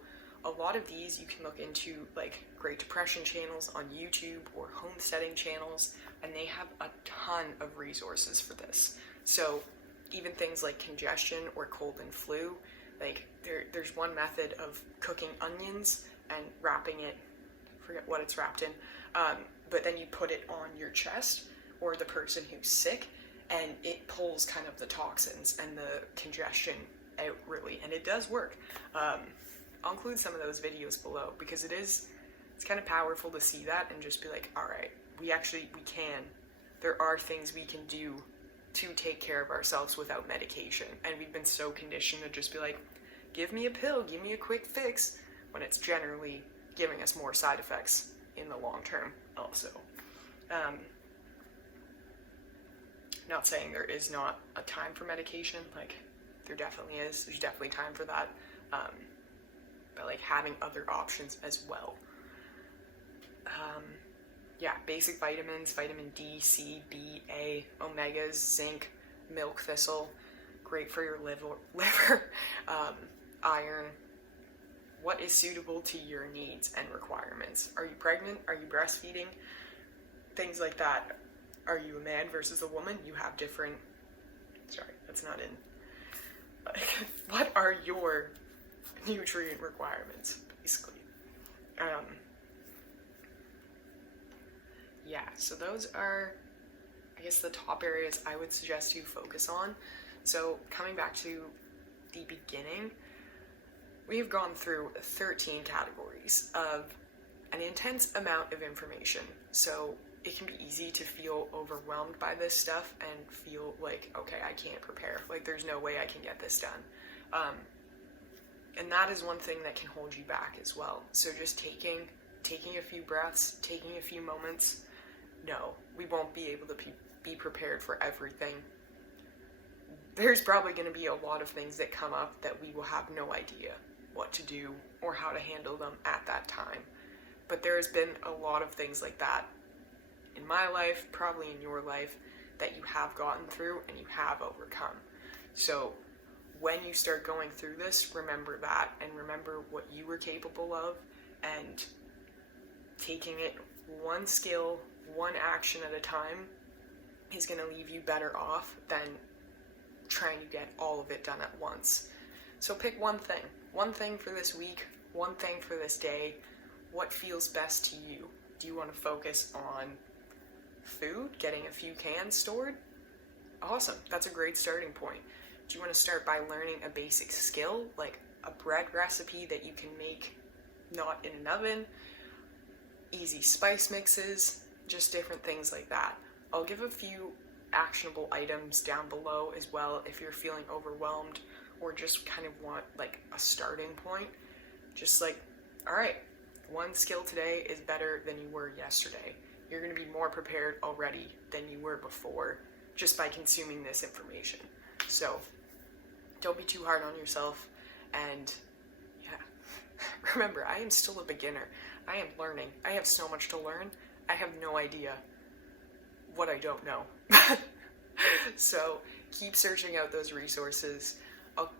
a lot of these you can look into, like Great Depression channels on YouTube or homesteading channels, and they have a ton of resources for this. So even things like congestion or cold and flu, like there's one method of cooking onions and wrapping it, forget what it's wrapped in, but then you put it on your chest or the person who's sick, and it pulls kind of the toxins and the congestion out, really, and it does work. I'll include some of those videos below because it's kind of powerful to see that and just be like, all right, we can, there are things we can do to take care of ourselves without medication, and we've been so conditioned to just be like, give me a pill, give me a quick fix, when it's generally giving us more side effects in the long term also. Not saying there is not a time for medication, like there definitely is, there's definitely time for that, but like having other options as well. Yeah, basic vitamins, vitamin D, C, B, A, omegas, zinc, milk thistle, great for your liver, iron. What is suitable to your needs and requirements? Are you pregnant? Are you breastfeeding? Things like that. Are you a man versus a woman? You have different, sorry, that's not in, like, what are your nutrient requirements, basically? Yeah, so those are, I guess, the top areas I would suggest you focus on. So coming back to the beginning, we've gone through 13 categories of an intense amount of information. So it can be easy to feel overwhelmed by this stuff and feel like, okay, I can't prepare. Like, there's no way I can get this done. And that is one thing that can hold you back as well. So just taking a few breaths, taking a few moments. No, we won't be able to be prepared for everything. There's probably going to be a lot of things that come up that we will have no idea what to do or how to handle them at that time. But there has been a lot of things like that in my life, probably in your life, that you have gotten through and you have overcome. So when you start going through this, remember that, and remember what you were capable of, and taking it one skill, one action at a time is going to leave you better off than trying to get all of it done at once. So pick one thing for this week, one thing for this day. What feels best to you? Do you want to focus on food, getting a few cans stored? Awesome, that's a great starting point. Do you want to start by learning a basic skill, like a bread recipe that you can make not in an oven, easy spice mixes, just different things like that. I'll give a few actionable items down below as well if you're feeling overwhelmed or just kind of want like a starting point. Just like, all right, one skill today is better than you were yesterday. You're going to be more prepared already than you were before just by consuming this information. So don't be too hard on yourself, and yeah, remember, I am still a beginner. I am learning. I have so much to learn. I have no idea what I don't know. So keep searching out those resources. I'll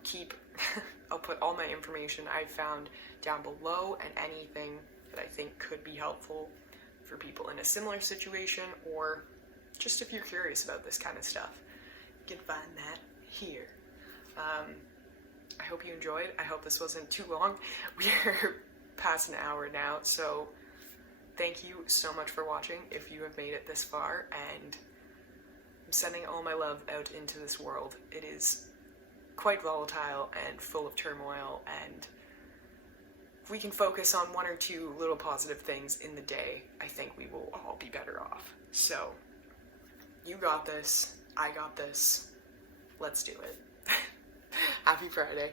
put all my information I've found down below, and anything that I think could be helpful. for people in a similar situation, or just if you're curious about this kind of stuff. You can find that here. I hope you enjoyed. I hope this wasn't too long. We're past an hour now, so thank you so much for watching if you have made it this far, and I'm sending all my love out into this world. It is quite volatile and full of turmoil, and if we can focus on one or two little positive things in the day, I think we will all be better off. So, you got this, I got this, let's do it. Happy Friday.